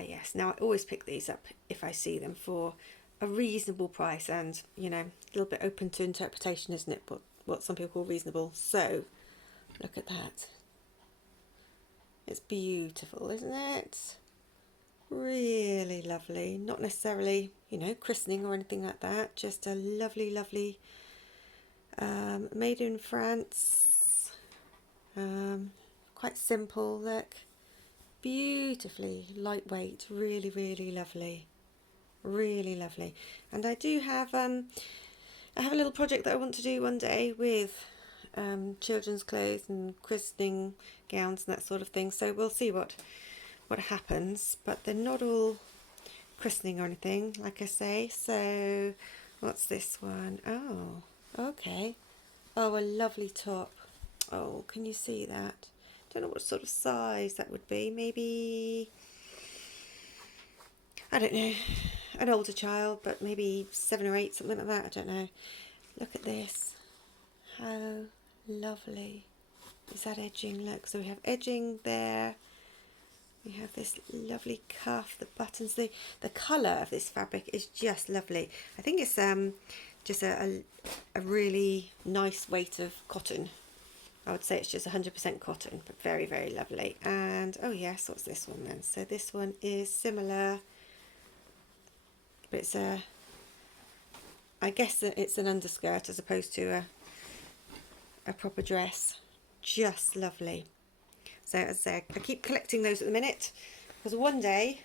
yes. Now I always pick these up if I see them for a reasonable price, and you know, a little bit open to interpretation, isn't it? What some people call reasonable. So look at that. It's beautiful, isn't it? Really lovely. Not necessarily, you know, christening or anything like that. Just a lovely, lovely made in France. Quite simple, look. Beautifully lightweight, really, really lovely. Really lovely. And I do have I have a little project that I want to do one day with children's clothes and christening gowns and that sort of thing. So we'll see what happens. But they're not all christening or anything, like I say. So what's this one? Oh, okay. Oh, a lovely top. Oh, can you see that? Don't know what sort of size that would be. Maybe, I don't know, an older child, but maybe 7 or 8, something like that. I don't know. Look at this. How lovely is that edging? Look, so we have edging there. We have this lovely cuff, the buttons, the colour of this fabric is just lovely. I think it's just a really nice weight of cotton. I would say it's just 100% cotton, but very, very lovely. And oh yes, what's this one then? So this one is similar, but it's I guess that it's an underskirt as opposed to a proper dress. Just lovely. So as I say, I keep collecting those at the minute because one day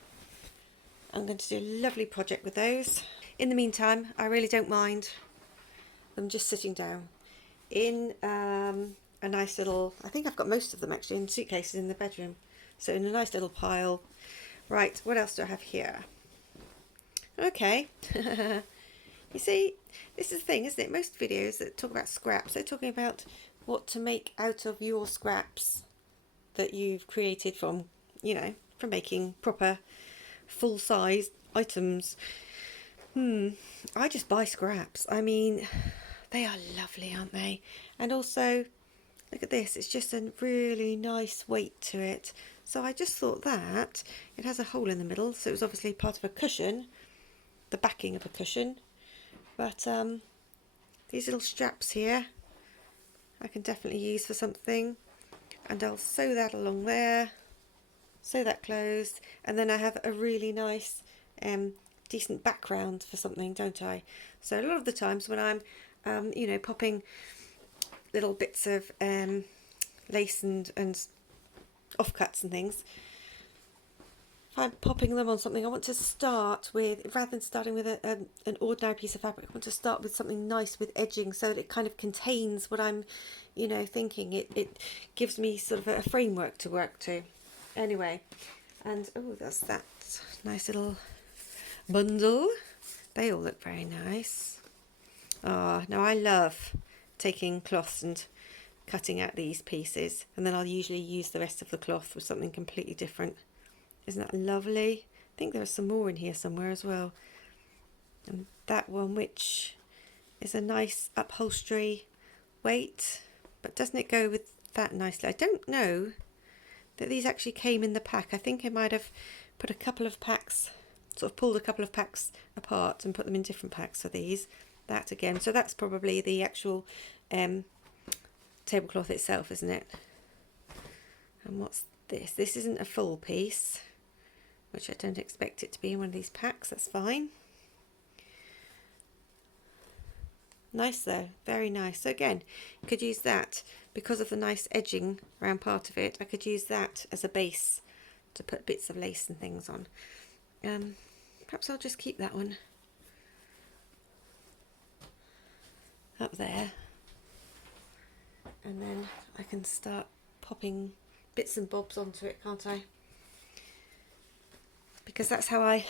I'm going to do a lovely project with those. In the meantime, I really don't mind them just sitting down in a nice little, I think I've got most of them actually in suitcases in the bedroom. So in a nice little pile. Right, what else do I have here? Okay. You see, this is the thing, isn't it? Most videos that talk about scraps, they're talking about what to make out of your scraps that you've created from, you know, from making proper full-size items. I just buy scraps. I mean, they are lovely, aren't they? And also, look at this, it's just a really nice weight to it. So I just thought that it has a hole in the middle, so it was obviously part of a cushion, the backing of a cushion. But these little straps here, I can definitely use for something. And I'll sew that along there, sew that closed, and then I have a really nice, decent background for something, don't I? So a lot of the times when I'm, you know, popping little bits of lace and offcuts and things, if I'm popping them on something, I want to start with, rather than starting with an ordinary piece of fabric, I want to start with something nice with edging so that it kind of contains what I'm, you know, thinking. It gives me sort of a framework to work to. Anyway, and oh, that's that nice little bundle. They all look very nice. Ah, now I love taking cloths and cutting out these pieces, and then I'll usually use the rest of the cloth with something completely different. Isn't that lovely? I think there are some more in here somewhere as well. And that one, which is a nice upholstery weight, but doesn't it go with that nicely? I don't know that these actually came in the pack. I think I might have put a couple of packs, sort of pulled a couple of packs apart and put them in different packs for these. That again, so that's probably the actual tablecloth itself, isn't it? And what's this? This isn't a full piece, which I don't expect it to be in one of these packs. That's fine. Nice though, very nice. So again, you could use that because of the nice edging around part of it. I could use that as a base to put bits of lace and things on. Perhaps I'll just keep that one up there, and then I can start popping bits and bobs onto it, can't I? Because that's how I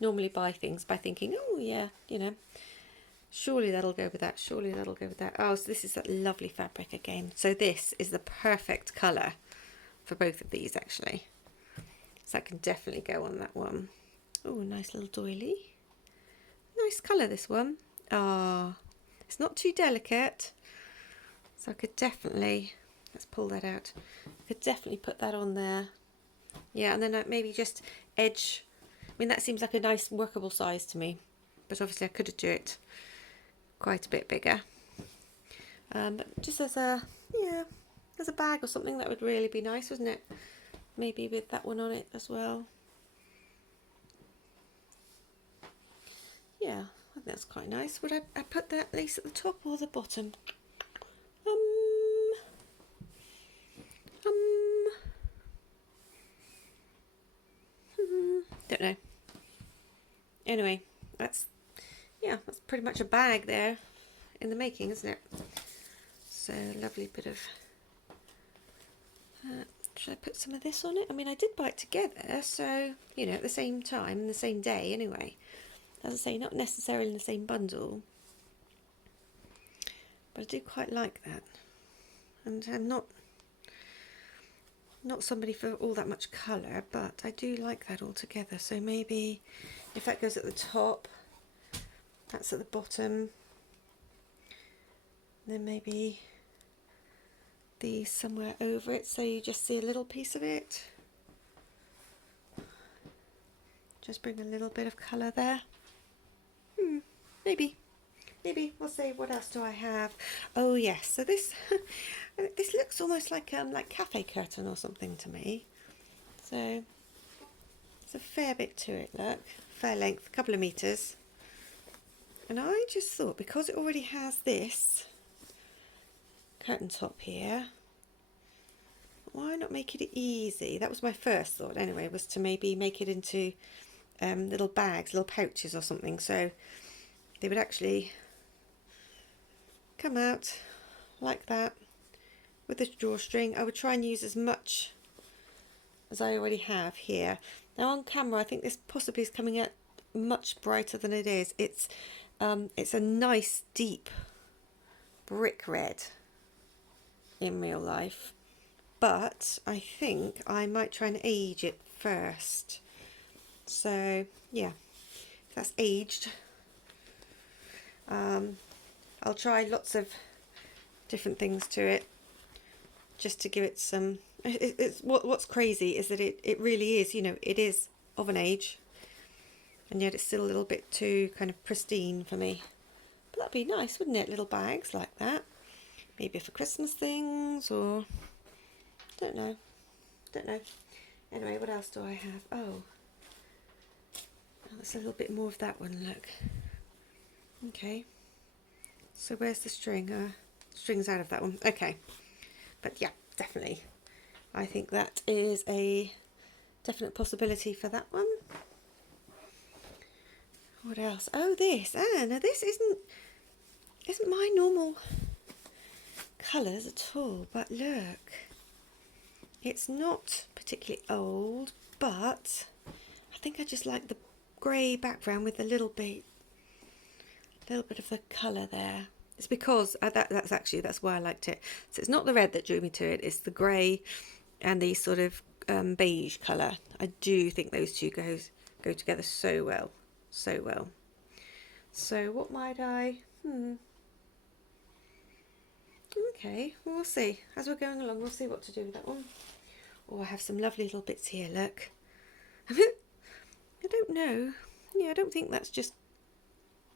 normally buy things, by thinking, oh yeah, you know, surely that'll go with that, surely that'll go with that. Oh, so this is that lovely fabric again. So this is the perfect colour for both of these actually. So that can definitely go on that one. Oh, nice little doily. Nice colour this one. Ah, it's not too delicate. So I could definitely, let's pull that out. I could definitely put that on there. Yeah, and then maybe just edge. I mean, that seems like a nice workable size to me, but obviously I could do it quite a bit bigger. But just as a, yeah, as a bag or something, that would really be nice, wouldn't it? Maybe with that one on it as well. Yeah, I think that's quite nice. Would I put that lace at the top or the bottom? Don't know. Anyway, that's pretty much a bag there in the making, isn't it? So lovely bit of. Should I put some of this on it? I mean, I did buy it together, so you know, at the same time, the same day, anyway. As I say, not necessarily in the same bundle, but I do quite like that, and I'm not somebody for all that much colour, but I do like that all together. So maybe if that goes at the top, that's at the bottom, then maybe these somewhere over it, so you just see a little piece of it. Just bring a little bit of colour there. Maybe we'll see. What else do I have? Oh yes, so this this looks almost like cafe curtain or something to me. So it's a fair bit to it. Look, fair length, a couple of meters. And I just thought, because it already has this curtain top here, why not make it easy? That was my first thought anyway, was to maybe make it into little bags, little pouches or something, so they would actually come out like that with this drawstring. I would try and use as much as I already have here. Now on camera I think this possibly is coming out much brighter than it is. It's a nice deep brick red in real life, but I think I might try and age it first. So yeah, if that's aged, I'll try lots of different things to it just to give it some. What's crazy is that it really is, you know, it is of an age, and yet it's still a little bit too kind of pristine for me. But that'd be nice, wouldn't it? Little bags like that, maybe for Christmas things, or don't know. Anyway, what else do I have? Oh, that's a little bit more of that one. Look. Okay. So where's the string? String's out of that one. Okay. But yeah, definitely. I think that is a definite possibility for that one. What else? Oh, this. Now this isn't my normal colours at all, but look. It's not particularly old, but I think I just like the grey background with a little bit of the colour there. It's because that's why I liked it. So it's not the red that drew me to it, it's the grey and the sort of beige colour. I do think those two go together so well. So what might I okay, we'll see. As we're going along, we'll see what to do with that one. Oh, I have some lovely little bits here, look. I don't know. Yeah, I don't think that's just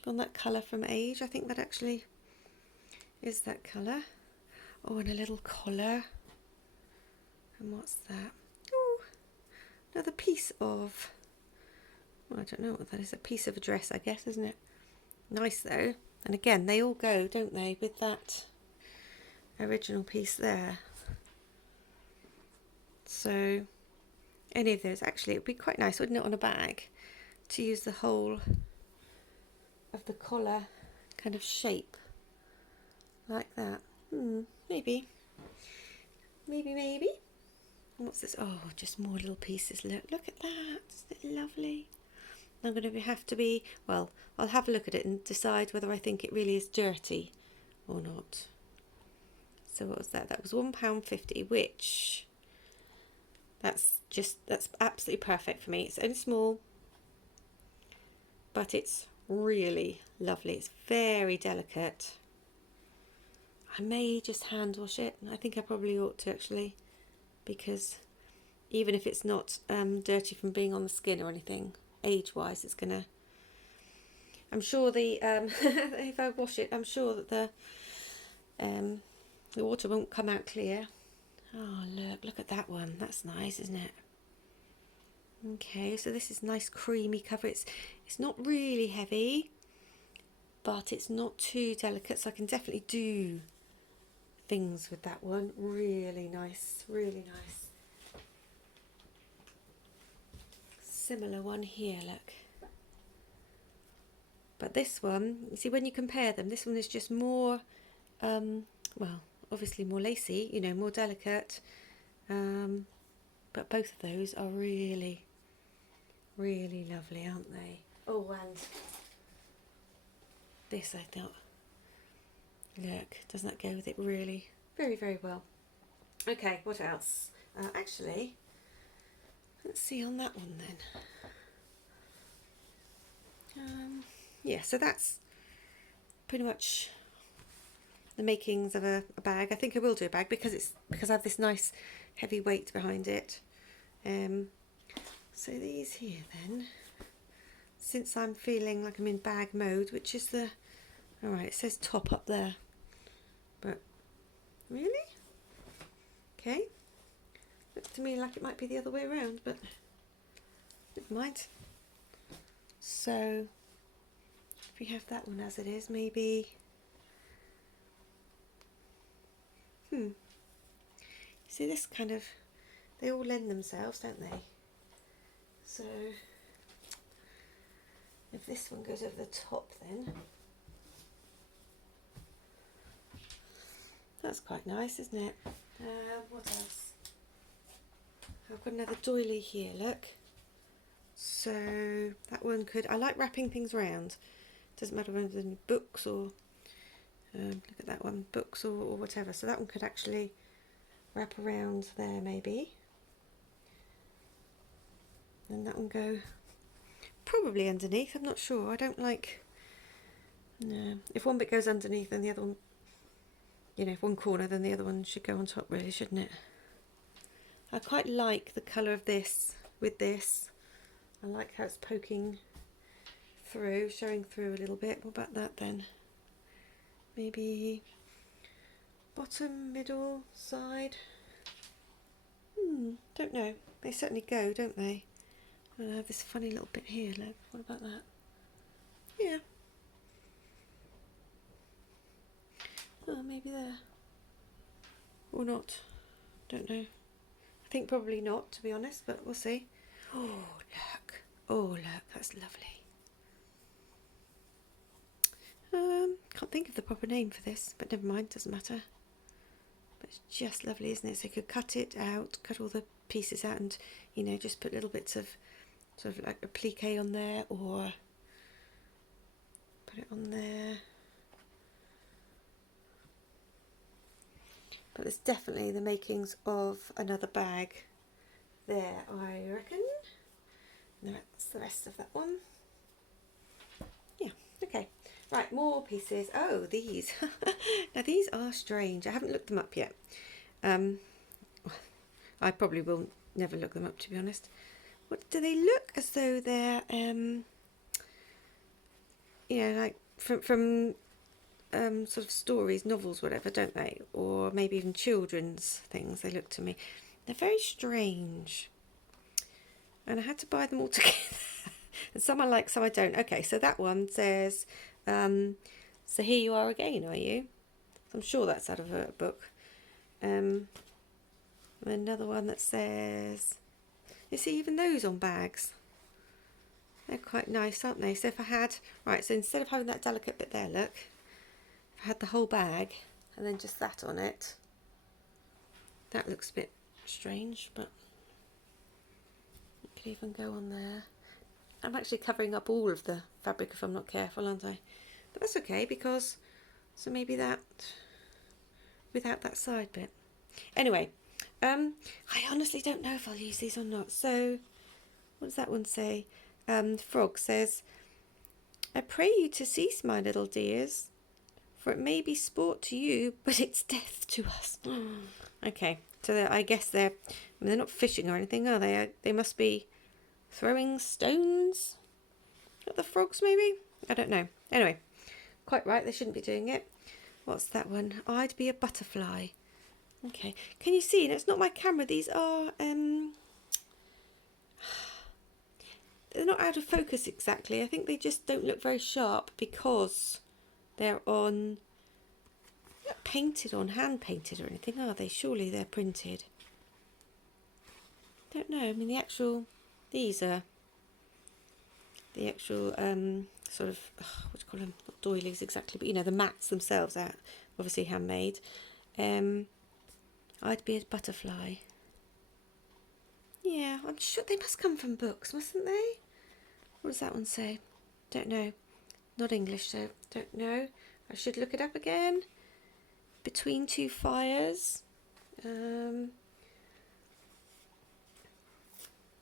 on that colour from age. I think that actually is that colour. Oh, and a little collar. And what's that? Oh, another piece of, well, I don't know what that is. A piece of a dress, I guess, isn't it? Nice though. And again, they all go, don't they, with that original piece there. So any of those, actually, it would be quite nice, wouldn't it, on a bag, to use the whole of the collar kind of shape like that. Maybe. And what's this? Oh, just more little pieces. Look at that. Isn't it lovely? I'm going to have to be, well, I'll have a look at it and decide whether I think it really is dirty or not. So what was that? That was £1.50, which that's absolutely perfect for me. It's only small, but it's really lovely. It's very delicate. I may just hand wash it. I think I probably ought to, actually, because even if it's not dirty from being on the skin or anything, age-wise, it's gonna. I'm sure the if I wash it, I'm sure that the water won't come out clear. Oh look at that one. That's nice, isn't it? Okay, so this is nice creamy cover. It's not really heavy, but it's not too delicate, so I can definitely do things with that one. Really nice, really nice. Similar one here, look. But this one, you see, when you compare them, this one is just more, well, obviously more lacy, you know, more delicate. But both of those are really, really lovely, aren't they? Oh, and this, I thought, look, doesn't that go with it really very, very well? Okay, what else? Actually, let's see on that one then. Yeah, so that's pretty much the makings of a bag. I think I will do a bag because I have this nice heavy weight behind it. So these here then, since I'm feeling like I'm in bag mode, which is the, alright, it says top up there, but really? Okay, looks to me like it might be the other way around, but never mind. So if we have that one as it is, maybe, see, this kind of, they all lend themselves, don't they? So if this one goes over the top, then that's quite nice, isn't it? What else? I've got another doily here, look. So that one could, I like wrapping things around. Doesn't matter whether it's books or, look at that one, books or whatever. So that one could actually wrap around there maybe. And that one go probably underneath, I'm not sure. I don't like, no, if one bit goes underneath then the other one, you know, if one corner then the other one should go on top really, shouldn't it? I quite like the colour of this with this. I like how it's poking through, showing through a little bit. What about that then? Maybe bottom, middle, side? Don't know. They certainly go, don't they? I have this funny little bit here, look. What about that? Yeah. Oh, maybe there. Or not. Don't know. I think probably not, to be honest, but we'll see. Oh, look. Oh, look. That's lovely. Can't think of the proper name for this, but never mind, doesn't matter. But it's just lovely, isn't it? So you could cut it out, cut all the pieces out and, you know, just put little bits of sort of like a plique on there, or put it on there. But there's definitely the makings of another bag there, I reckon. And that's the rest of that one. Yeah, okay. Right, more pieces. Oh, these. Now these are strange. I haven't looked them up yet. I probably will never look them up, to be honest. What do they look as though they're, you know, like from sort of stories, novels, whatever, don't they? Or maybe even children's things, they look to me. They're very strange. And I had to buy them all together. And some I like, some I don't. Okay, so that one says, so here you are again, are you? I'm sure that's out of a book. Another one that says, you see even those on bags. They're quite nice, aren't they? So if I had, right, so instead of having that delicate bit there, look, if I had the whole bag and then just that on it, that looks a bit strange, but it could even go on there. I'm actually covering up all of the fabric if I'm not careful, aren't I? But that's okay, because, so maybe that, without that side bit. Anyway, I honestly don't know if I'll use these or not. So, what does that one say? Frog says, I pray you to cease, my little dears, for it may be sport to you, but it's death to us. Okay, so I guess they're mean, they're not fishing or anything, are they? They must be throwing stones at the frogs, maybe? I don't know. Anyway, quite right, they shouldn't be doing it. What's that one? I'd be a butterfly. Okay, can you see? And it's not my camera. These are they're not out of focus exactly. I think they just don't look very sharp because they're on, not painted on, hand painted or anything, are they? Surely they're printed. Don't know. I mean, the actual, these are the actual sort of, what do you call them? Not doilies exactly, but you know, the mats themselves are obviously handmade. I'd be a butterfly. Yeah, I'm sure they must come from books, mustn't they? What does that one say? Don't know. Not English, so don't know. I should look it up again. Between Two Fires.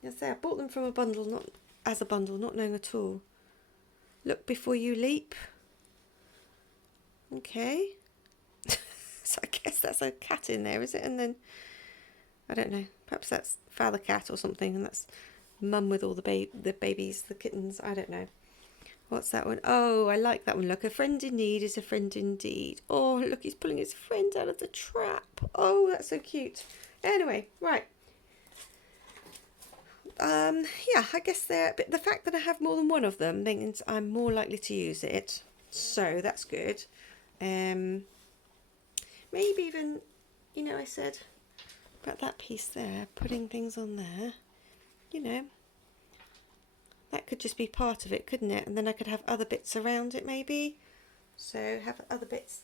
Yes, I bought them from a bundle, not as a bundle, not knowing at all. Look Before You Leap. Okay. So I guess that's a cat in there, is it? And then, I don't know, perhaps that's Father Cat or something, and that's Mum with all the babies, the kittens, I don't know. What's that one? Oh, I like that one. Look, a friend in need is a friend indeed. Oh, look, he's pulling his friend out of the trap. Oh, that's so cute. Anyway, right. Yeah, I guess but the fact that I have more than one of them means I'm more likely to use it. So that's good. Maybe even, you know, I said about that piece there, putting things on there, you know, that could just be part of it, couldn't it? And then I could have other bits around it maybe. So have other bits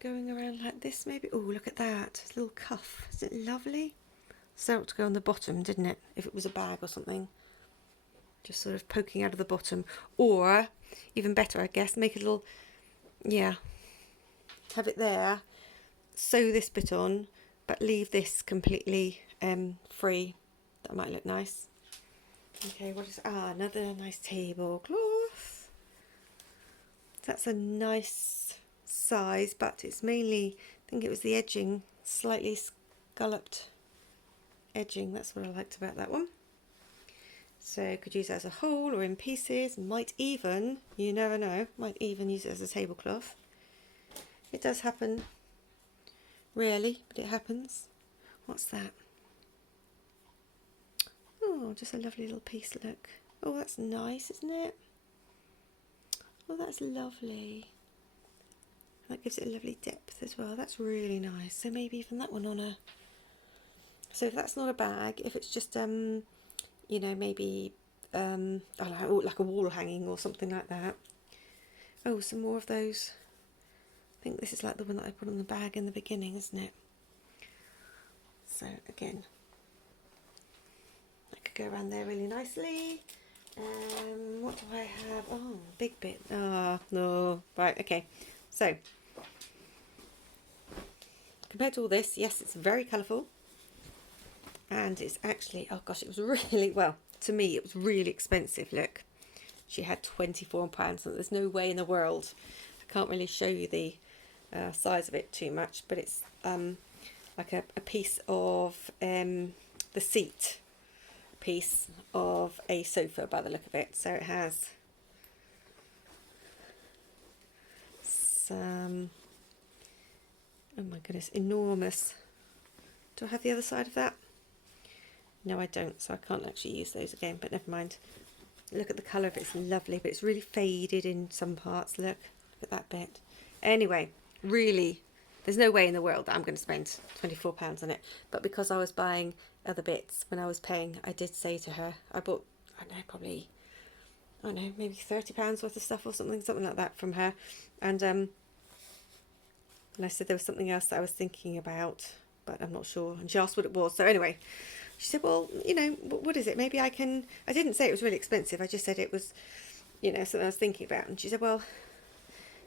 going around like this maybe. Oh, look at that. It's a little cuff. Isn't it lovely? So to go on the bottom, didn't it? If it was a bag or something. Just sort of poking out of the bottom. Or, even better, I guess, make a little, yeah, have it there. Sew this bit on, but leave this completely free. That might look nice. Okay, what is, another nice tablecloth. That's a nice size, but it's mainly, I think it was the edging, slightly scalloped edging. That's what I liked about that one. So could use it as a whole or in pieces. Might even, you never know, might even use it as a tablecloth. It does happen, rarely, but it happens. What's that? Oh, just a lovely little piece, look. Oh, that's nice, isn't it? Oh, that's lovely. That gives it a lovely depth as well. That's really nice. So maybe even that one on a... So if that's not a bag, if it's just, you know, maybe like a wall hanging or something like that. Oh, some more of those. I think this is like the one that I put on the bag in the beginning, isn't it? So again, I could go around there really nicely. What do I have? Oh, big bit. Ah, no. Right, okay. So, compared to all this, yes, it's very colourful. And it's actually, oh gosh, it was really, well, to me, it was really expensive. Look, she had £24. So there's no way in the world. I can't really show you the size of it too much, but it's like a piece of the seat piece of a sofa by the look of it. So it has some, oh my goodness, enormous. Do I have the other side of that? No, I don't, so I can't actually use those again, but never mind. Look at the colour of it, it's lovely, but it's really faded in some parts. Look at that bit. Anyway, really, there's no way in the world that I'm going to spend £24 on it. But because I was buying other bits when I was paying, I did say to her, I bought, I don't know, probably, I don't know, maybe £30 worth of stuff or something like that from her. And I said there was something else that I was thinking about, but I'm not sure. And she asked what it was. So anyway, she said, well, you know, what is it? Maybe I can... I didn't say it was really expensive. I just said it was, you know, something I was thinking about. And she said, well,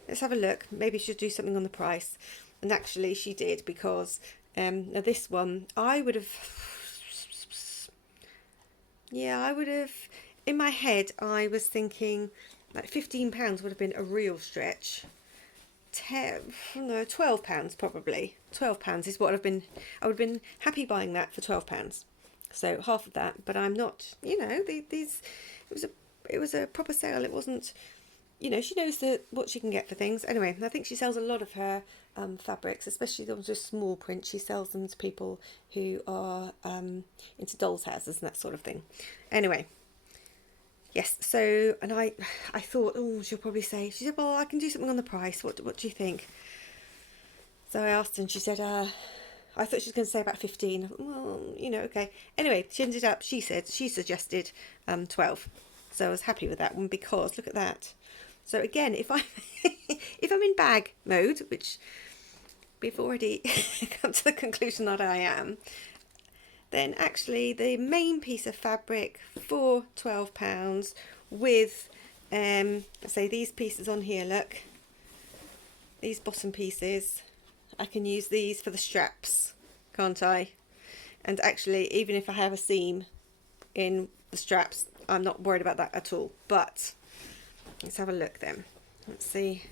let's have a look. Maybe she should do something on the price. And actually she did, because now this one, I would have... Yeah, I would have... In my head, I was thinking like £15 would have been a real stretch. no, £12 probably. £12 is what I would have been happy buying that for £12. So half of that, but I'm not, you know, these, it was a proper sale. It wasn't, you know, she knows what she can get for things. Anyway, I think she sells a lot of her fabrics, especially the ones with small print. She sells them to people who are into dolls' houses and that sort of thing. Anyway, yes, so, and I thought, oh, she'll probably say, she said, well, I can do something on the price. What do you think? So I asked her and she said, I thought she was going to say about 15. Well, you know, okay. Anyway, she suggested 12. So I was happy with that one because look at that. So again, if I'm in bag mode, which we've already come to the conclusion that I am, then actually the main piece of fabric for £12 with, say these pieces on here, look, these bottom pieces, I can use these for the straps, can't I? And actually, even if I have a seam in the straps, I'm not worried about that at all. But let's have a look then. Let's see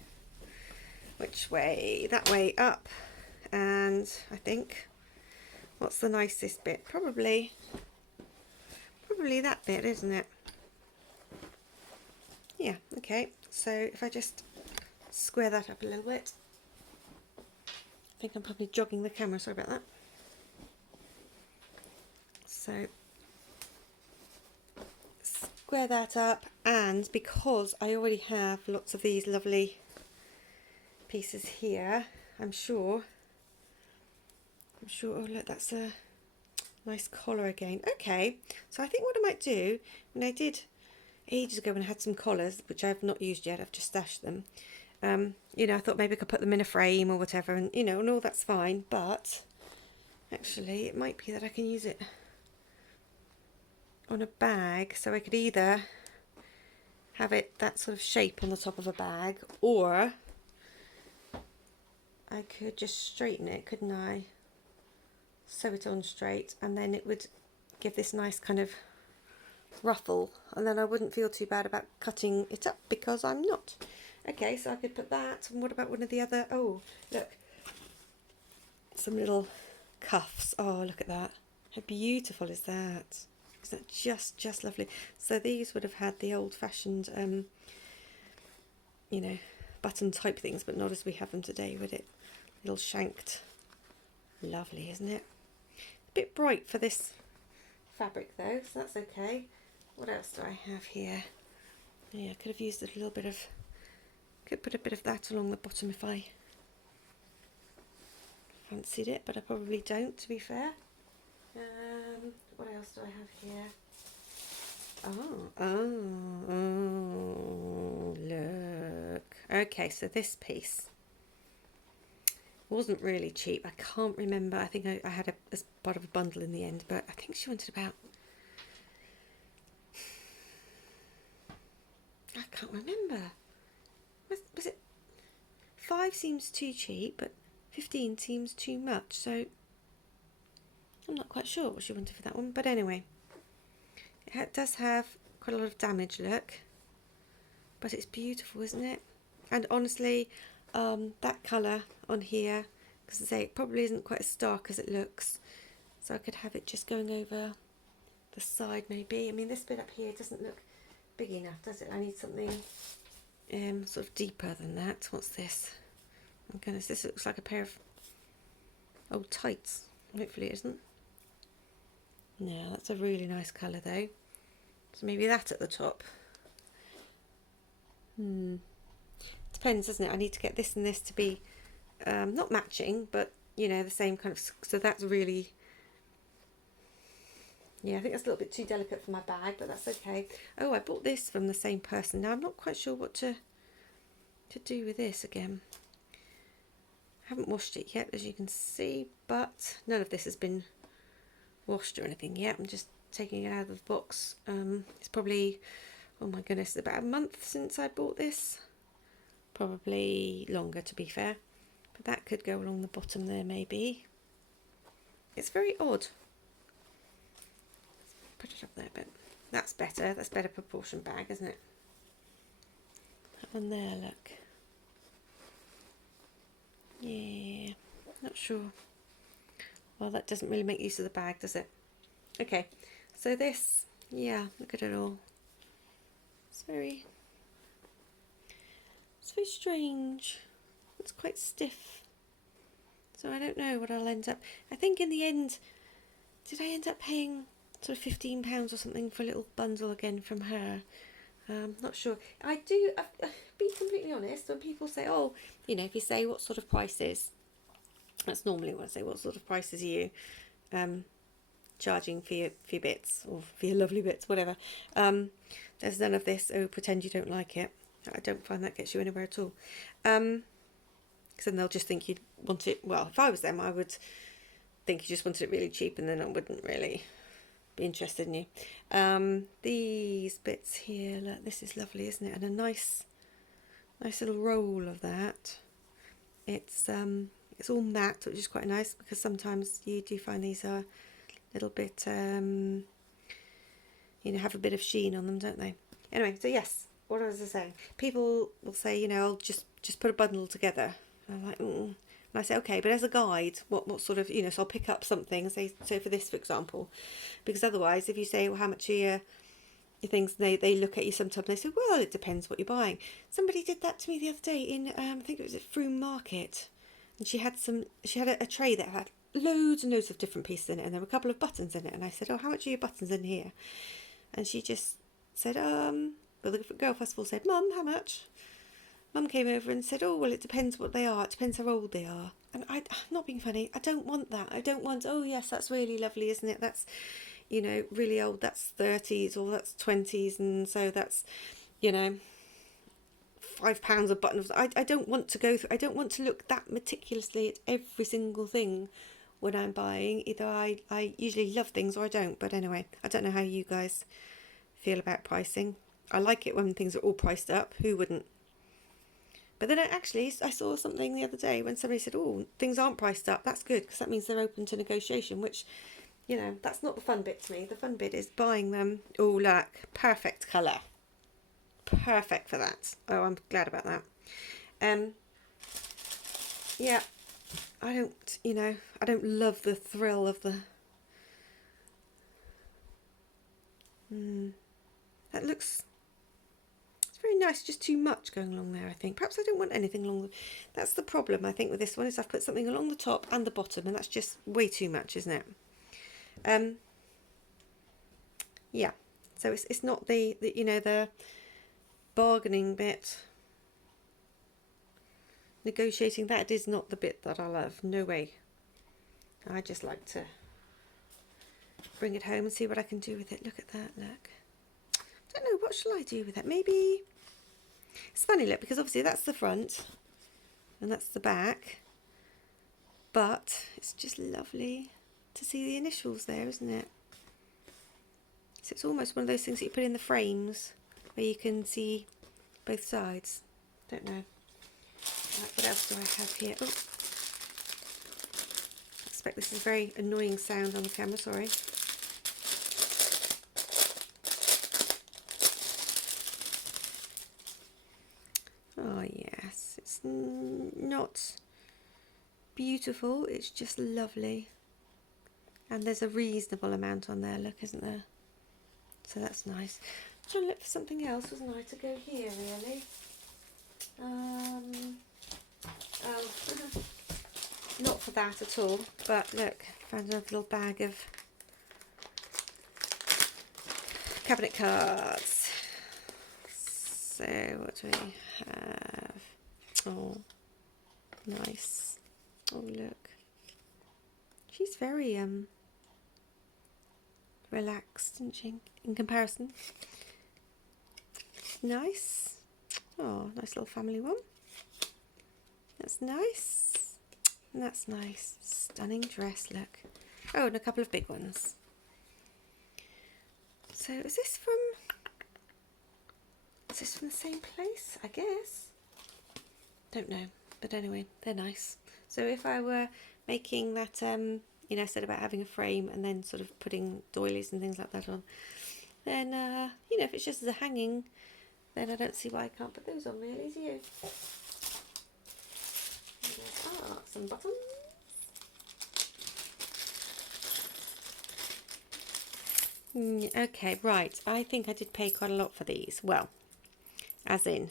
which way. That way up. And I think, what's the nicest bit? Probably that bit, isn't it? Yeah, okay. So if I just square that up a little bit. I think I'm probably jogging the camera, sorry about that. So square that up, and because I already have lots of these lovely pieces here, I'm sure, oh look, that's a nice collar again. Okay, so I think what I might do, and I did ages ago when I had some collars, which I've not used yet, I've just stashed them. You know, I thought maybe I could put them in a frame or whatever, and you know, and all that's fine, but actually it might be that I can use it on a bag, so I could either have it that sort of shape on the top of a bag, or I could just straighten it, couldn't I? Sew it on straight, and then it would give this nice kind of ruffle, and then I wouldn't feel too bad about cutting it up because I'm not. Okay, so I could put that, and what about one of the other, oh look, some little cuffs. Oh, look at that, how beautiful is that? Isn't that just lovely? So these would have had the old-fashioned you know, button type things, but not as we have them today, would it? Little shanked. Lovely, isn't it? A bit bright for this fabric though, so that's okay. What else do I have here? Yeah, I could have used a little bit of, could put a bit of that along the bottom if I fancied it, but I probably don't, to be fair. What else do I have here? Oh, look. Okay, so this piece wasn't really cheap. I can't remember. I think I had as part of a bundle in the end, but I think she wanted about, I can't remember. Was it 5 seems too cheap, but 15 seems too much, so I'm not quite sure what she wanted for that one. But anyway, it does have quite a lot of damage, look, but it's beautiful, isn't it? And honestly, that colour on here, because I say it probably isn't quite as stark as it looks, so I could have it just going over the side maybe. I mean, this bit up here doesn't look big enough, does it? I need something sort of deeper than that. What's this? Oh goodness, this looks like a pair of old tights. Hopefully it isn't. No, that's a really nice colour though. So maybe that at the top. Depends, doesn't it? I need to get this and this to be not matching, but you know, the same kind of, so that's really, yeah, I think that's a little bit too delicate for my bag, but that's okay. Oh, I bought this from the same person. Now I'm not quite sure what to do with this again. I haven't washed it yet, as you can see, but none of this has been washed or anything yet. I'm just taking it out of the box. It's probably, oh my goodness, about a month since I bought this. Probably longer, to be fair, but that could go along the bottom there maybe. It's very odd. Put it up there a bit. That's better. That's better proportion bag, isn't it? That one there, look. Yeah, not sure. Well, that doesn't really make use of the bag, does it? Okay, so this, yeah, look at it all. It's very strange. It's quite stiff. So I don't know what I'll end up. I think in the end, did I end up paying sort of £15 or something for a little bundle again from her? Not sure. I do, be completely honest, when people say, oh, you know, if you say what sort of prices, that's normally when I say what sort of prices are you charging for your bits, or for your lovely bits, whatever. There's none of this, oh, pretend you don't like it. I don't find that gets you anywhere at all. Because then they'll just think you'd want it. Well, if I was them, I would think you just wanted it really cheap, and then I wouldn't really be interested in you. These bits here, look, this is lovely, isn't it? And a nice little roll of that. It's all matte, which is quite nice, because sometimes you do find these are a little bit, you know, have a bit of sheen on them, don't they? Anyway, so yes, what was I saying? People will say, you know, I'll just put a bundle together. And I'm like, and I say, okay, but as a guide, what sort of, you know, so I'll pick up something and say, so for this, for example, because otherwise, if you say, well, how much are your things, they look at you sometimes, they say, well, it depends what you're buying. Somebody did that to me the other day in, I think it was at Froome Market, and she had a tray that had loads and loads of different pieces in it, and there were a couple of buttons in it, and I said, oh, how much are your buttons in here? And she just said, well, the girl first of all said, Mum, how much? Mum came over and said, oh, well, it depends what they are. It depends how old they are. And I'm not being funny. I don't want that. I don't want, oh, yes, that's really lovely, isn't it? That's, you know, really old. That's 30s or that's 20s. And so that's, you know, £5 a button. I don't want to go through, I don't want to look that meticulously at every single thing when I'm buying. Either I usually love things or I don't. But anyway, I don't know how you guys feel about pricing. I like it when things are all priced up. Who wouldn't? But then I saw something the other day when somebody said, oh, things aren't priced up. That's good, because that means they're open to negotiation, which, you know, that's not the fun bit to me. The fun bit is buying them. Oh, look, perfect colour. Perfect for that. Oh, I'm glad about that. Yeah, I don't love the thrill of the... That looks... very nice, just too much going along there, I think. Perhaps I don't want anything along that's the problem, I think, with this one, is I've put something along the top and the bottom, and that's just way too much, isn't it? Yeah, so it's not the you know, the bargaining bit, negotiating, that is not the bit that I love. No way. I just like to bring it home and see what I can do with it. Look at that, look. I don't know, what shall I do with that? Maybe... It's funny, look, because obviously that's the front and that's the back, but it's just lovely to see the initials there, isn't it? So it's almost one of those things that you put in the frames where you can see both sides. Don't know. Right, what else do I have here? Oh, I expect this is a very annoying sound on the camera, sorry. Oh yes, it's not beautiful, it's just lovely. And there's a reasonable amount on there, look, isn't there? So that's nice. I'm trying to look for something else, wasn't I, to go here, really? Oh, not for that at all, but look, found another little bag of cabinet cards. So what do we have? Oh, nice. Oh, look. She's very relaxed, isn't she, in comparison? Nice. Oh, nice little family one. That's nice. And that's nice. Stunning dress, look. Oh, and a couple of big ones. So is this from the same place? I guess. Don't know. But anyway, they're nice. So if I were making that, you know, I said about having a frame and then sort of putting doilies and things like that on, then, you know, if it's just as a hanging, then I don't see why I can't put those on, really, do you? Ah, some buttons. Okay, right. I think I did pay quite a lot for these. Well, as in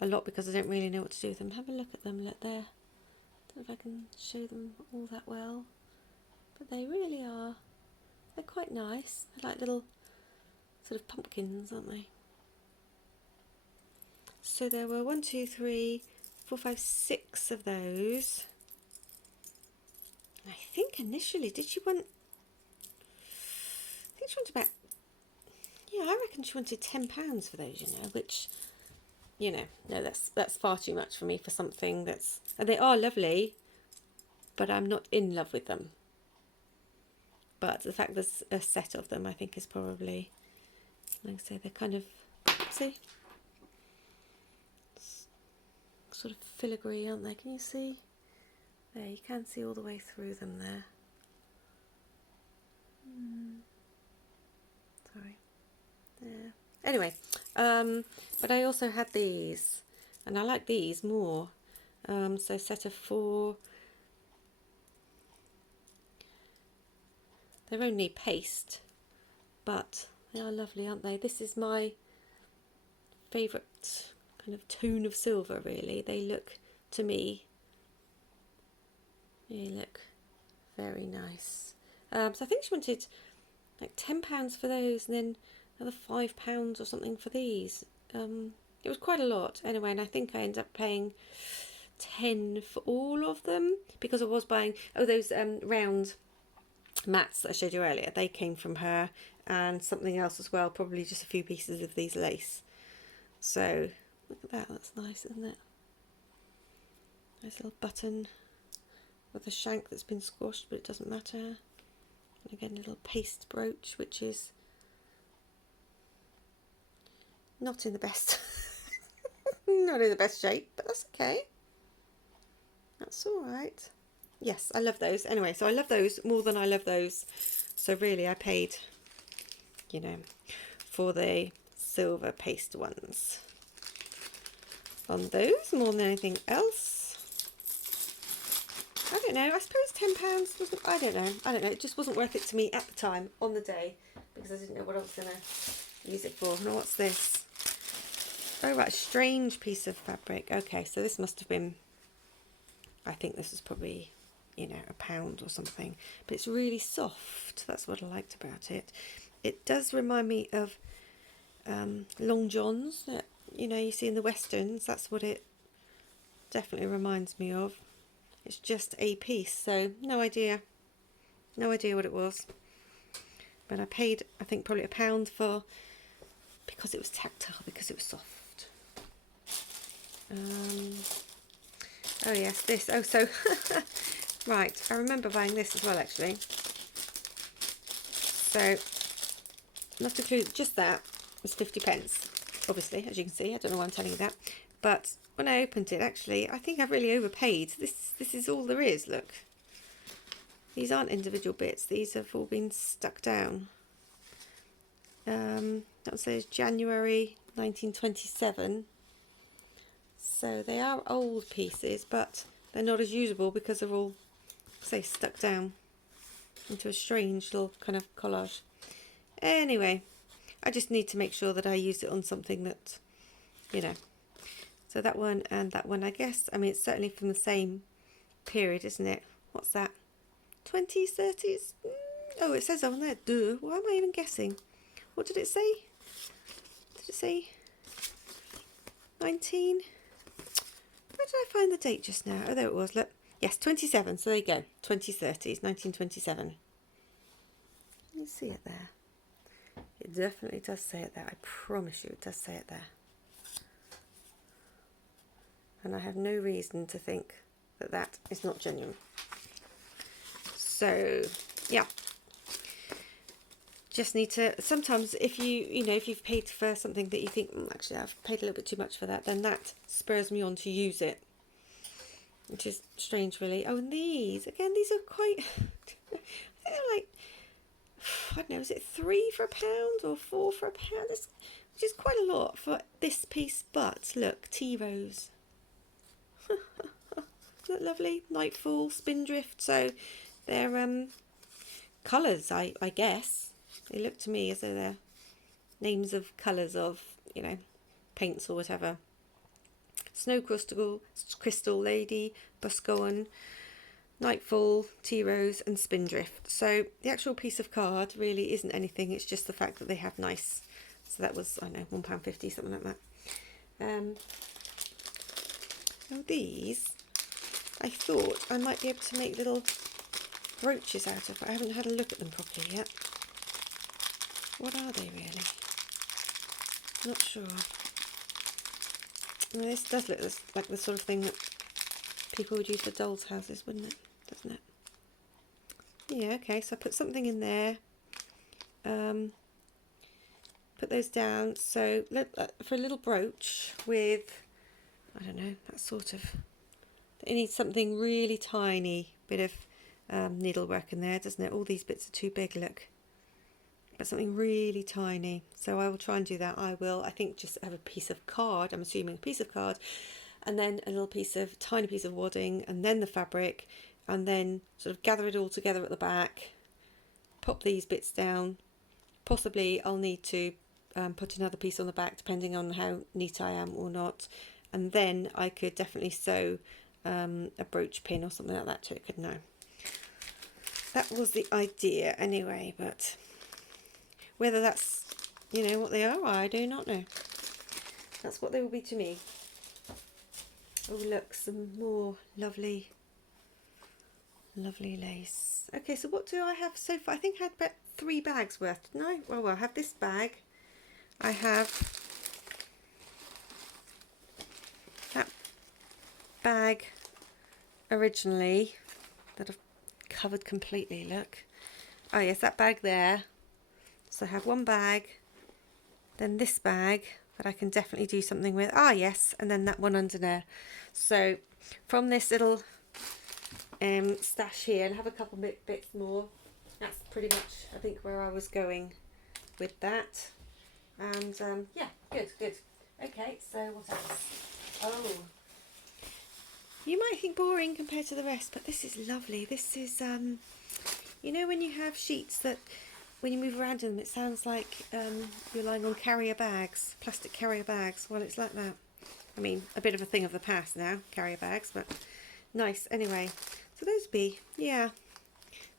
a lot, because I don't really know what to do with them. Have a look at them. Look there. Don't know if I can show them all that well, but they really are. They're quite nice. They're like little sort of pumpkins, aren't they? So there were 1, 2, 3, 4, 5, 6 of those. I think initially, did she want? I think she wanted about. Yeah, I reckon she wanted £10 for those. You know, which, you know, no, that's far too much for me for something that's. And they are lovely, but I'm not in love with them. But the fact there's a set of them, I think, is probably. Like I say, they're kind of. See. Sort of filigree, aren't they? Can you see? There, you can see all the way through them there. Sorry. Yeah. Anyway, but I also had these, and I like these more. So set of 4. They're only paste, but they are lovely, aren't they? This is my favourite kind of tone of silver, really. They look, to me, they look very nice. So I think she wanted like £10 for those, and then another £5 or something for these. It was quite a lot anyway, and I think I ended up paying 10 for all of them, because I was buying those round mats that I showed you earlier. They came from her, and something else as well, probably just a few pieces of these lace. So look at that, that's nice, isn't it? Nice little button with a shank that's been squashed, but it doesn't matter. And again, a little paste brooch, which is not in the best not in the best shape, but that's okay. That's all right. Yes, I love those. Anyway, so I love those more than I love those. So really, I paid, you know, for the silver paste ones on those more than anything else. I don't know. I suppose £10 wasn't. I don't know. It just wasn't worth it to me at the time on the day, because I didn't know what I was gonna use it for. Now, what's this? Oh, right, a strange piece of fabric. Okay, so this must have been. I think this was probably, you know, £1 or something. But it's really soft. That's what I liked about it. It does remind me of long johns that, you know, you see in the westerns. That's what it definitely reminds me of. It's just a piece, so no idea what it was. But I paid, I think, probably £1 for, because it was tactile, because it was soft. Oh yes, this. Oh, so right, I remember buying this as well, actually. So not to include just that was 50p. Obviously, as you can see, I don't know why I'm telling you that, but when I opened it, actually, I think I've really overpaid. This is all there is. Look, these aren't individual bits. These have all been stuck down. That says January 1927. So they are old pieces, but they're not as usable because they're all, say, stuck down into a strange little kind of collage. Anyway, I just need to make sure that I use it on something that, you know. So that one and that one, I guess. I mean, it's certainly from the same period, isn't it? What's that? 20s, 30s? Oh, it says on there. Duh. Why am I even guessing? What did it say? Did it say 19? Where did I find the date just now? Oh, there it was. Look. Yes, 27. So there you go. 2030s, 1927. You see it there? It definitely does say it there. I promise you it does say it there. And I have no reason to think that that is not genuine. So, yeah. Just need to, sometimes if if you've paid for something that you think, actually I've paid a little bit too much for that, then that spurs me on to use it. Which is strange, really. Oh, and these, again, these are quite, I think they're like, I don't know, is it 3 for £1 or 4 for £1? Which is quite a lot for this piece, but look, T Rose. Isn't that lovely? Nightfall, Spindrift. So they're colours, I guess. They look to me as though they're names of colours of, you know, paints or whatever. Snow Crystal Lady, Buscowan, Nightfall, Tea Rose and Spindrift. So the actual piece of card really isn't anything, it's just the fact that they have nice. So that was, I don't know, £1.50, something like that. Now these, I thought I might be able to make little brooches out of, but I haven't had a look at them properly yet. What are they really? Not sure. Well, this does look like the sort of thing that people would use for dolls' houses, wouldn't it? Doesn't it? Yeah, okay, so I put something in there. Put those down. So for a little brooch with, I don't know, that sort of, it needs something really tiny, bit of needlework in there, doesn't it? All these bits are too big, look. But something really tiny. So I will try and do that. I think just have a piece of card, I'm assuming a piece of card, and then a little tiny piece of wadding, and then the fabric, and then sort of gather it all together at the back, pop these bits down. Possibly I'll need to put another piece on the back depending on how neat I am or not, and then I could definitely sew a brooch pin or something like that to it, couldn't I? That was the idea anyway, but whether that's, you know, what they are, I do not know. That's what they will be to me. Oh look, some more lovely lace. Okay, so what do I have so far? I think I had about 3 bags worth, didn't I? Well, I have this bag. I have that bag originally that I've covered completely, look. Oh yes, that bag there. So I have 1 bag, then this bag that I can definitely do something with. Ah yes, and then that one under there. So from this little stash here, and I have a couple bits more. That's pretty much, I think, where I was going with that. And yeah, good. Okay, so what else? Oh, you might think boring compared to the rest, but this is lovely. This is, you know, when you have sheets that, when you move around in them, it sounds like you're lying on carrier bags, plastic carrier bags. Well, it's like that. I mean, a bit of a thing of the past now, carrier bags, but nice. Anyway, so those be, yeah.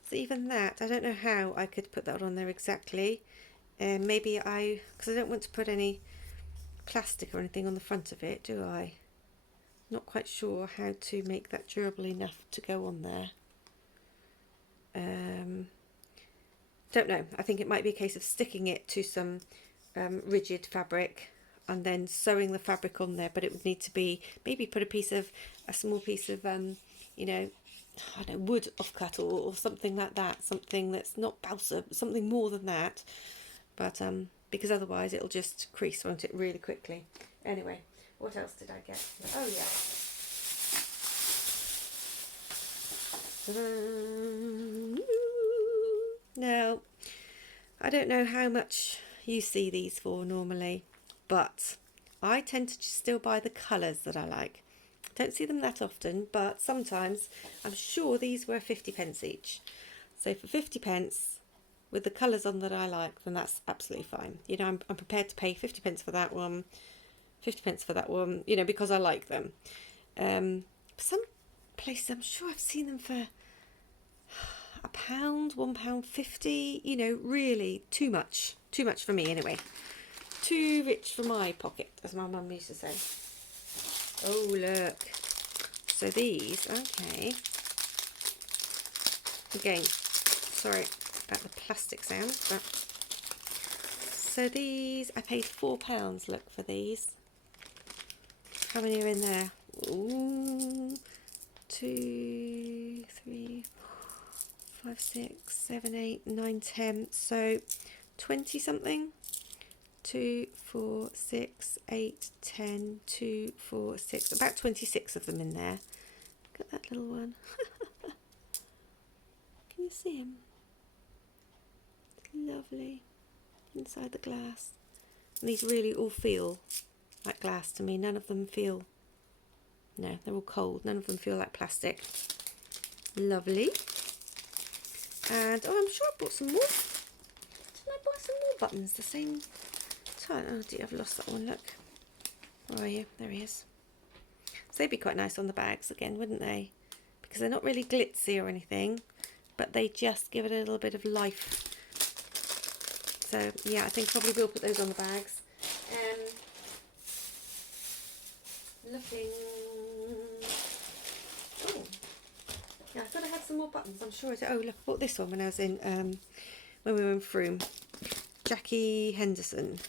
So even that, I don't know how I could put that on there exactly. Maybe because I don't want to put any plastic or anything on the front of it, do I? Not quite sure how to make that durable enough to go on there. Don't know. I think it might be a case of sticking it to some rigid fabric and then sewing the fabric on there, but it would need to be, maybe put a small piece of you know, I don't know, wood offcut or something like that, something that's not balsa, something more than that, but because otherwise it'll just crease, won't it, really quickly. Anyway, what else did I get? Oh yeah. Now, I don't know how much you see these for normally, but I tend to still buy the colours that I like. Don't see them that often, but sometimes. I'm sure these were 50p each. So for 50p, with the colours on that I like, then that's absolutely fine. You know, I'm prepared to pay 50p for that one, 50p for that one, you know, because I like them. Some places, I'm sure I've seen them for £1, £1.50, you know, really too much for me anyway. Too rich for my pocket, as my mum used to say. Oh look, so these, okay, again, sorry about the plastic sound, but so these, I paid £4, look, for these. How many are in there? Ooh, 2, 3, 5, 6, 7, 8, 9, 10, so 20 something. 2, 4, 6, 8, 10, 2, 4, 6, about 26 of them in there. Look at that little one. Can you see him? Lovely. Inside the glass. And these really all feel like glass to me. None of them feel No, they're all cold. None of them feel like plastic. Lovely. And, oh, I'm sure I bought some more. Didn't I buy some more buttons the same time? Oh dear, I've lost that one, look. Where are you? There he is. So they'd be quite nice on the bags again, wouldn't they? Because they're not really glitzy or anything, but they just give it a little bit of life. So yeah, I think probably we'll put those on the bags. Looking. Oh, yeah, I thought I had some more buttons. I'm sure I did. Oh, look, I bought this one when I was in when we were in Frome. Jackie Henderson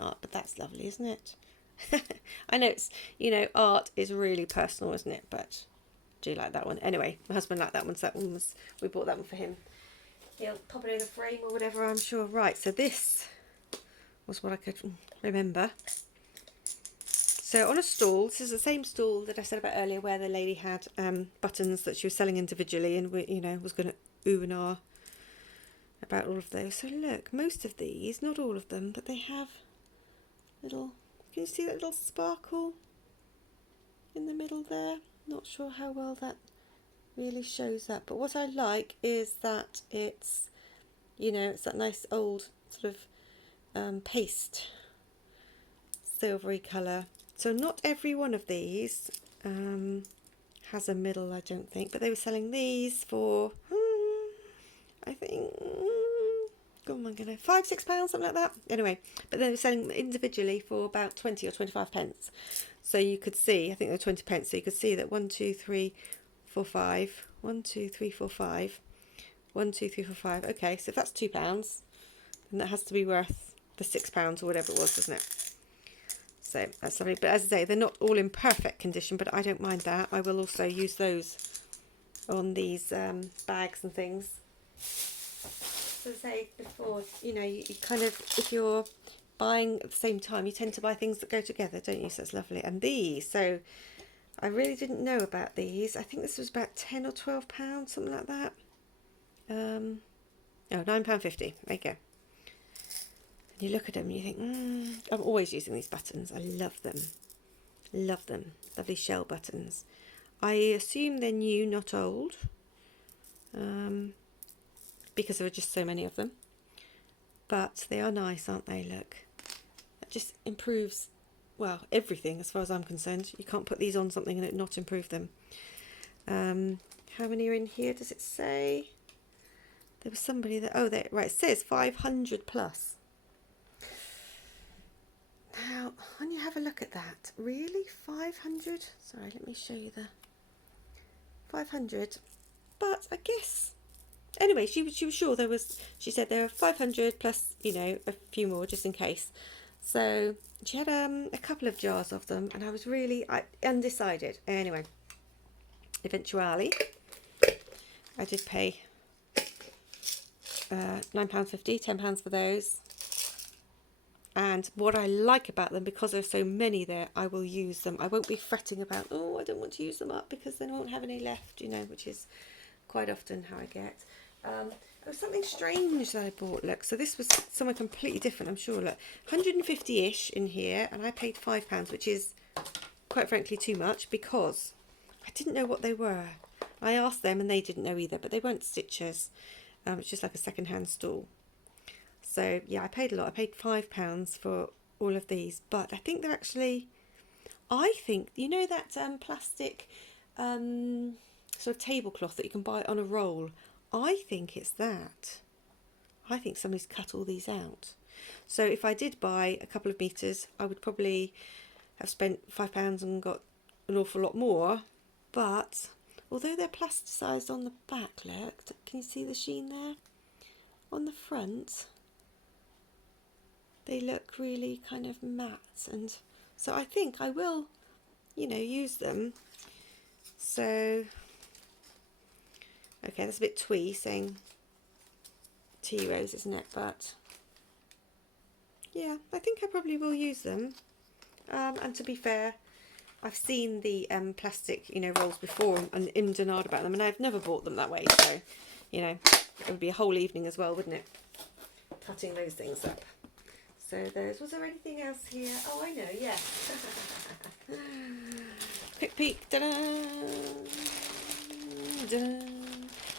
art, but that's lovely, isn't it? I know it's, you know, art is really personal, isn't it? But I do like that one. Anyway, my husband liked that one, so that one was, we bought that one for him. He'll pop it in a frame or whatever, I'm sure. Right, so this was what I could remember. So on a stall, this is the same stall that I said about earlier, where the lady had buttons that she was selling individually, and we, you know, was going to ooh and ah about all of those. So look, most of these, not all of them, but they have little, can you see that little sparkle in the middle there? Not sure how well that really shows that, but what I like is that it's, you know, it's that nice old sort of paste silvery colour. So not every one of these has a middle, I don't think, but they were selling these for I think oh my goodness, £5-6, something like that. Anyway, but they were selling them individually for about 20 or 25 pence. So you could see, I think they were 20 pence. So you could see that 1, 2, 3, 4, 5. 1, 2, 3, 4, 5. 1, 2, 3, 4, 5. Okay, so if that's £2, then that has to be worth the £6 or whatever it was, doesn't it? So that's lovely. But as I say, they're not all in perfect condition, but I don't mind that. I will also use those on these bags and things. As I say before, you know, you kind of, if you're buying at the same time, you tend to buy things that go together, don't you? So it's lovely. And these, so I really didn't know about these. I think this was about £10 or £12, something like that. Oh, £9.50. There you go. And you look at them and you think, I'm always using these buttons. I love them. Love them. Lovely shell buttons. I assume they're new, not old. Because there are just so many of them. But they are nice, aren't they? Look. That just improves, well, everything as far as I'm concerned. You can't put these on something and it not improve them. How many are in here? Does it say? There was somebody that, oh, there, right, it says 500 plus. Now, when you have a look at that, really? 500? Sorry, let me show you the 500. But I guess, anyway, she was sure there was, she said there were 500 plus, you know, a few more just in case. So she had a couple of jars of them, and I was really undecided. Anyway, eventually, I did pay £9.50, £10 for those. And what I like about them, because there's so many there, I will use them. I won't be fretting about, oh, I don't want to use them up, because then I won't have any left, you know, which is quite often how I get. There was something strange that I bought, look. So this was somewhere completely different, I'm sure. Look, 150-ish in here, and I paid £5, which is, quite frankly, too much, because I didn't know what they were. I asked them, and they didn't know either, but they weren't stitchers. It's just like a second-hand stall. So yeah, I paid a lot. I paid £5 for all of these, but I think they're actually, I think, you know that plastic sort of tablecloth that you can buy on a roll? I think it's that. I think somebody's cut all these out. So if I did buy a couple of meters, I would probably have spent £5 and got an awful lot more. But although they're plasticized on the back, look, can you see the sheen there? On the front, they look really kind of matte, and so I think I will, you know, use them. So, okay, that's a bit twee saying tea rose, isn't it? But yeah, I think I probably will use them. And to be fair, I've seen the plastic, you know, rolls before and immed and ahed about them, and I've never bought them that way. So, you know, it would be a whole evening as well, wouldn't it? Cutting those things up. So those, was there anything else here? Oh, I know, yeah. Quick peek. Ta-da! Ta-da!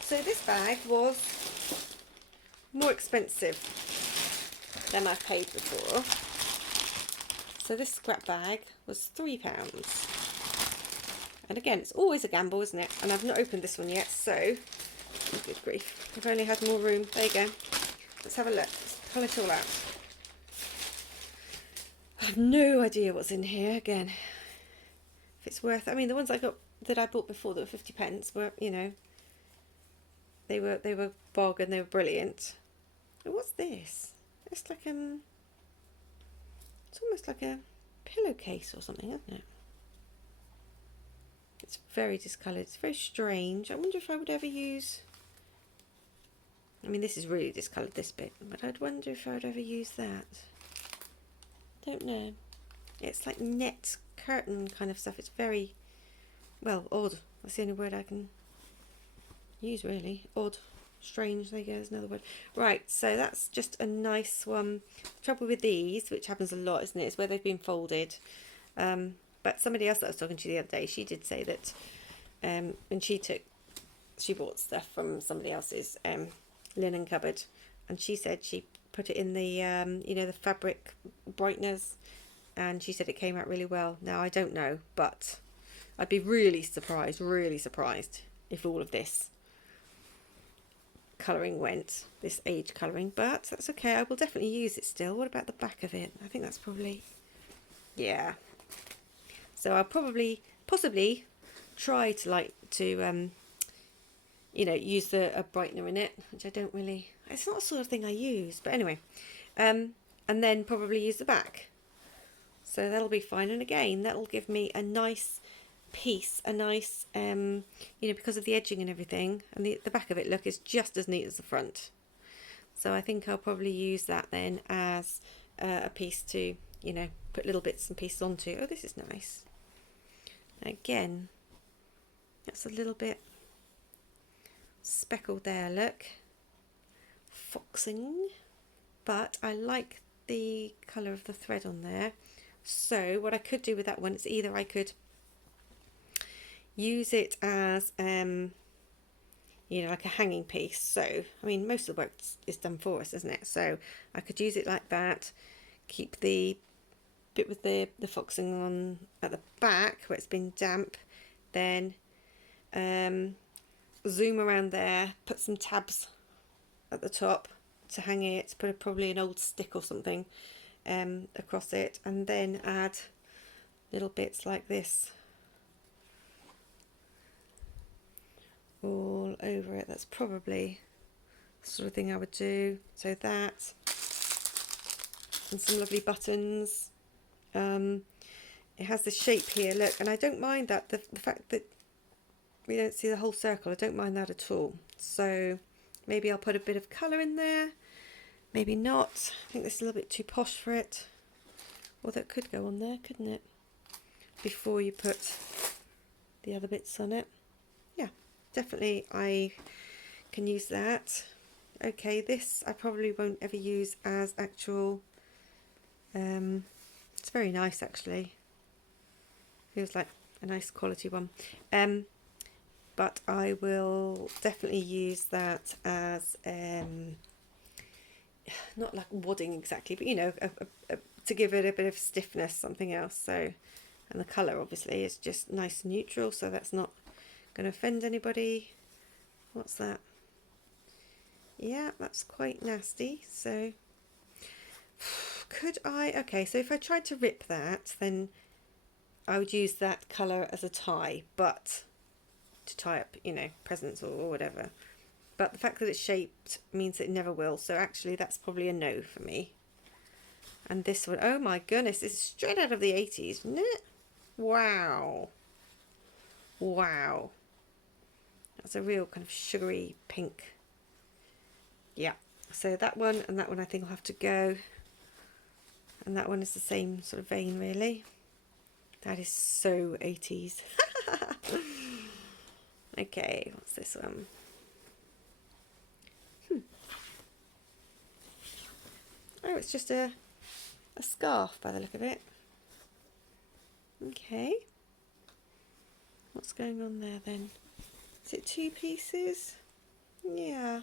So this bag was more expensive than I paid before. So this scrap bag was £3. And again, it's always a gamble, isn't it? And I've not opened this one yet, so oh, good grief. I've only had more room. There you go. Let's have a look. Let's pull it all out. I have no idea what's in here again. If it's worth, I mean, the ones I bought before that were 50p were, you know, they were bargain, they were brilliant. And what's this? It's like it's almost like a pillowcase or something, isn't it? It's very discoloured. It's very strange. I wonder if I would ever use, I mean, this is really discoloured, this bit, but I'd wonder if I would ever use that. Don't know. It's like net curtain kind of stuff. It's very, well, odd. That's the only word I can use, really. Odd. Strange. There you go. There's another word. Right, so that's just a nice one. The trouble with these, which happens a lot, isn't it, is where they've been folded. But somebody else that I was talking to the other day, she did say that and she bought stuff from somebody else's linen cupboard, and she said she put it in the you know, the fabric brighteners, and she said it came out really well. Now I don't know, but I'd be really surprised if all of this colouring went, this age colouring, but that's okay. I will definitely use it still. What about the back of it? I think that's probably, yeah. So I'll possibly try to you know, use a brightener in it, which I don't really, it's not the sort of thing I use, but anyway, and then probably use the back. So that'll be fine, and again, that'll give me a nice piece, a nice, you know, because of the edging and everything, and the back of it, look, is just as neat as the front. So I think I'll probably use that then as a piece to, you know, put little bits and pieces onto. Oh, this is nice. Again, that's a little bit speckled there, look. Foxing. But I like the colour of the thread on there. So what I could do with that one is either I could use it as, you know, like a hanging piece. So, I mean, most of the work is done for us, isn't it? So I could use it like that, keep the bit with the foxing on at the back where it's been damp, then zoom around there, put some tabs at the top to hang it, put probably an old stick or something across it, and then add little bits like this all over it. That's probably the sort of thing I would do. So that, and some lovely buttons. It has this shape here, look, and I don't mind that, the fact that we don't see the whole circle, I don't mind that at all. So maybe I'll put a bit of colour in there, maybe not. I think this is a little bit too posh for it. Well, that could go on there, couldn't it? Before you put the other bits on it. Yeah, definitely I can use that. Okay, this I probably won't ever use as actual, it's very nice actually. Feels like a nice quality one. But I will definitely use that as, not like wadding exactly, but you know, to give it a bit of stiffness, something else. So, and the colour obviously is just nice and neutral, so that's not going to offend anybody. What's that? Yeah, that's quite nasty. So, could I, okay, so if I tried to rip that, then I would use that colour as a tie, but to tie up, you know, presents or whatever. But the fact that it's shaped means it never will, so actually that's probably a no for me. And this one, oh my goodness, this is straight out of the 80s, isn't it? Wow. Wow. That's a real kind of sugary pink. Yeah, so that one and that one I think will have to go. And that one is the same sort of vein, really. That is so 80s. Okay, what's this one? Oh, it's just a scarf by the look of it. Okay. What's going on there then? Is it 2 pieces? Yeah.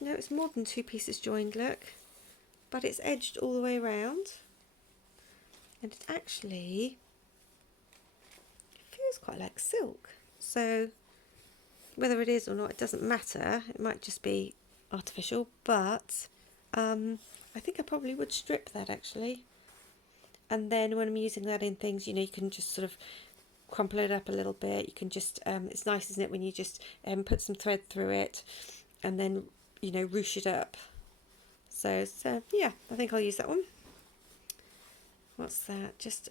No, it's more than 2 pieces joined, look. But it's edged all the way around. And it actually feels quite like silk. So whether it is or not, it doesn't matter. It might just be artificial, but I think I probably would strip that actually. And then when I'm using that in things, you know, you can just sort of crumple it up a little bit. You can just, it's nice, isn't it, when you just put some thread through it and then, you know, ruche it up. So yeah, I think I'll use that one. What's that? Just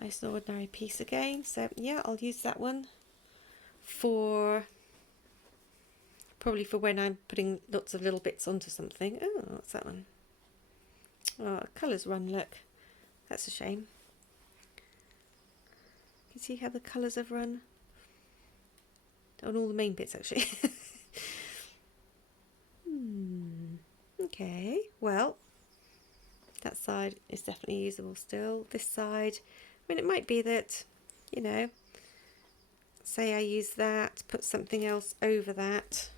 nice and ordinary piece again. So yeah, I'll use that one for probably for when I'm putting lots of little bits onto something. Oh, what's that one? Oh, colours run, look. That's a shame. You see how the colours have run? On all the main bits, actually. Okay, well, that side is definitely usable still. This side, I mean, it might be that, you know, say I use that, put something else over that.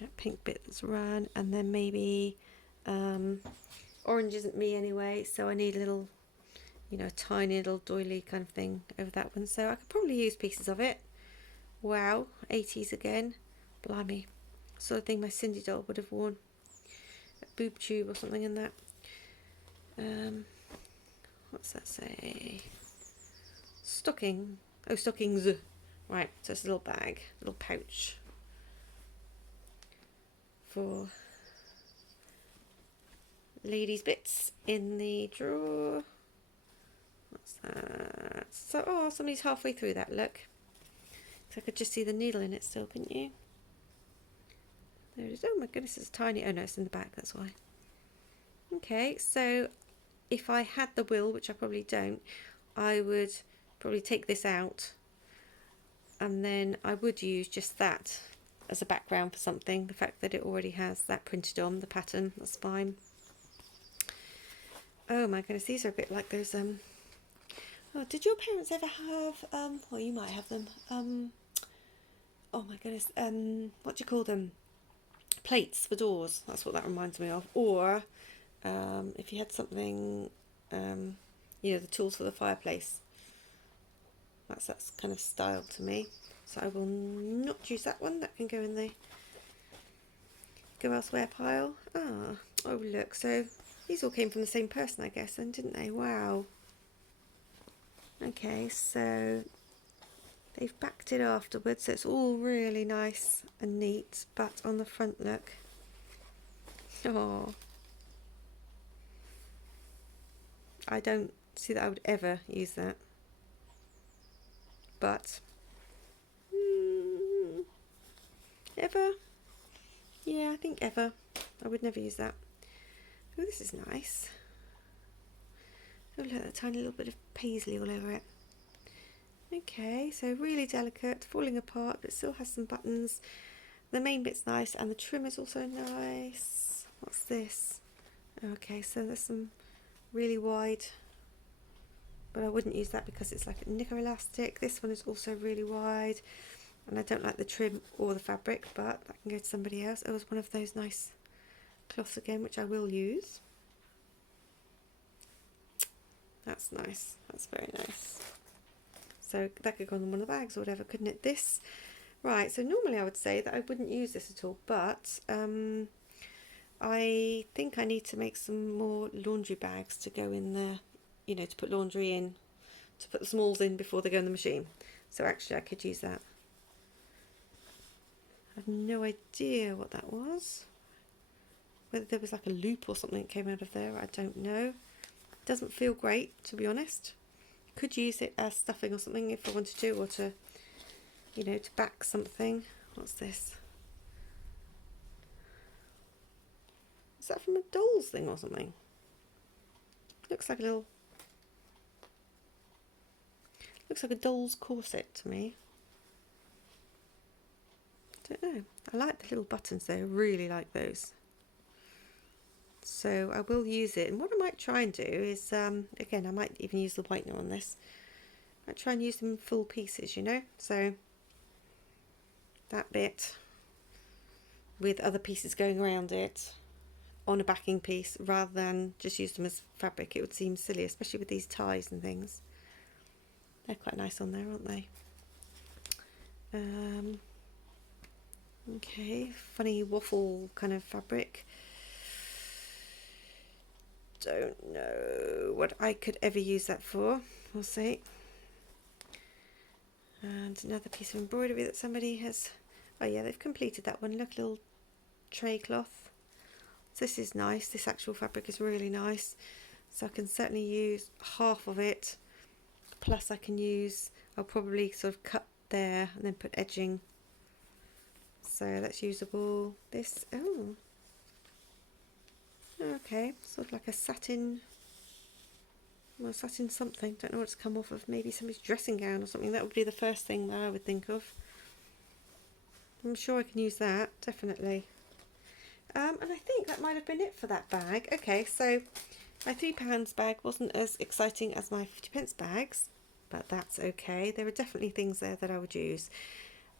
That pink bit that's run, and then maybe orange isn't me anyway, so I need a little, you know, a tiny little doily kind of thing over that one. So I could probably use pieces of it. Wow, 80s again. Blimey. Sort of thing my Cindy doll would have worn. A boob tube or something in that. What's that say? Stocking. Oh, stockings. Right, so it's a little bag, a little pouch for ladies' bits in the drawer. What's that? So, oh, somebody's halfway through that, look. So I could just see the needle in it still, couldn't you? There it is. Oh my goodness, it's tiny. Oh no, it's in the back, that's why. Okay, so if I had the will, which I probably don't, I would probably take this out and then I would use just that as a background for something. The fact that it already has that printed on the pattern, that's fine. Oh my goodness, these are a bit like those oh, did your parents ever have well, you might have them, oh my goodness, what do you call them, plates for doors? That's what that reminds me of. Or if you had something, you know, the tools for the fireplace, that's kind of style to me. So I will not use that one. That can go in the go elsewhere pile. Oh look, so these all came from the same person, I guess, then, didn't they? Wow. Okay, so they've backed it afterwards, so it's all really nice and neat. But on the front, look. Oh, I don't see that I would ever use that. But ever? Yeah, I think ever. I would never use that. Oh, this is nice. Oh, look, a tiny little bit of paisley all over it. Okay, so really delicate, falling apart, but still has some buttons. The main bit's nice, and the trim is also nice. What's this? Okay, so there's some really wide, but I wouldn't use that because it's like a knicker elastic. This one is also really wide, and I don't like the trim or the fabric, but that can go to somebody else. Oh, it's one of those nice cloths again, which I will use. That's nice. That's very nice. So that could go on one of the bags or whatever, couldn't it? This, right, so normally I would say that I wouldn't use this at all, but I think I need to make some more laundry bags to go in there, you know, to put laundry in, to put the smalls in before they go in the machine. So actually I could use that. I have no idea what that was. Whether there was like a loop or something that came out of there, I don't know. It doesn't feel great, to be honest. Could use it as stuffing or something if I wanted to, or to, you know, to back something. What's this? Is that from a doll's thing or something? Looks like a little, looks like a doll's corset to me. I don't know. I like the little buttons though, I really like those. So I will use it, and what I might try and do is, again, I might even use the whitener on this. I try and use them in full pieces, you know, so that bit with other pieces going around it on a backing piece rather than just use them as fabric. It would seem silly, especially with these ties and things. They're quite nice on there, aren't they? Okay, funny waffle kind of fabric. Don't know what I could ever use that for. We'll see. And another piece of embroidery that somebody has, oh yeah, they've completed that one. Look, little tray cloth. So this is nice. This actual fabric is really nice. So I can certainly use half of it. Plus I can use, I'll probably sort of cut there and then put edging. So that's usable. This, oh, okay, sort of like a satin, well, satin something, don't know what it's come off of, maybe somebody's dressing gown or something. That would be the first thing that I would think of. I'm sure I can use that, definitely. And I think that might have been it for that bag. Okay, so my £3 bag wasn't as exciting as my 50p bags, but that's okay. There are definitely things there that I would use.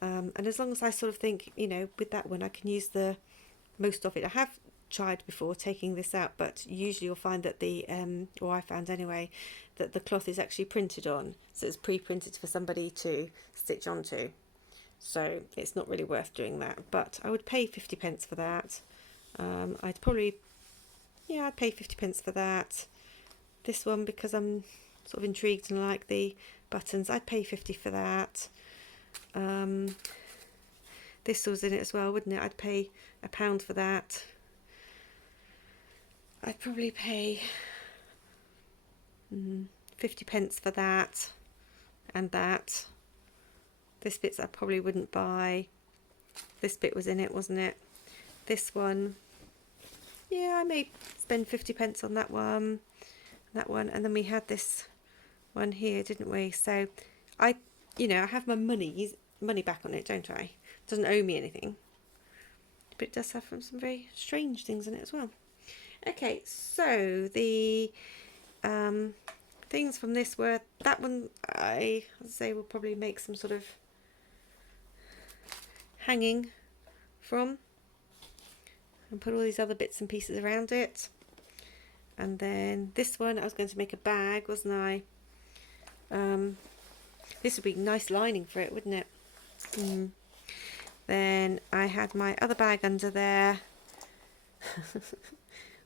And as long as I sort of think, you know, with that one I can use the most of it. I have tried before taking this out, but usually you'll find that the or I found anyway, that the cloth is actually printed on, so it's pre-printed for somebody to stitch onto, so it's not really worth doing that. But I would pay 50p for that. I'd probably, yeah, I'd pay 50p for that. This one, because I'm sort of intrigued and like the buttons, I'd pay 50 for that. This was in it as well, wouldn't it? I'd pay £1 for that. I'd probably pay 50p for that and that. This bit I probably wouldn't buy. This bit was in it, wasn't it? This one, yeah, I may spend 50p on that one, and then we had this one here, didn't we? So I, you know, I have my money back on it, don't I? It doesn't owe me anything, but it does have some very strange things in it as well. Okay, so the things from this were, that one I say will probably make some sort of hanging from, and put all these other bits and pieces around it. And then this one I was going to make a bag, wasn't I? This would be nice lining for it, wouldn't it? Then I had my other bag under there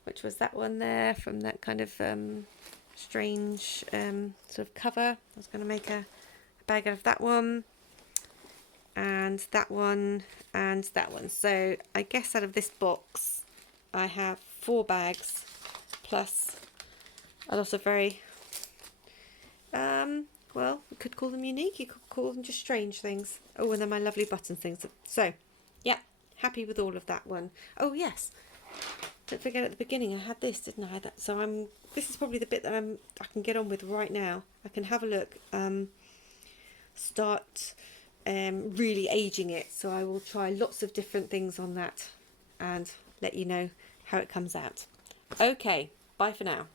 which was that one there from that kind of strange sort of cover. I was going to make a bag out of that one, and that one, and that one. So I guess out of this box I have 4 bags plus a lot of very well, you could call them unique, you could call them just strange things. Oh, and then my lovely button things. So yeah, happy with all of that one. Oh yes, don't forget at the beginning I had this, didn't I? So this is probably the bit that I can get on with right now. I can have a look, start really aging it. So I will try lots of different things on that and let you know how it comes out. Okay, bye for now.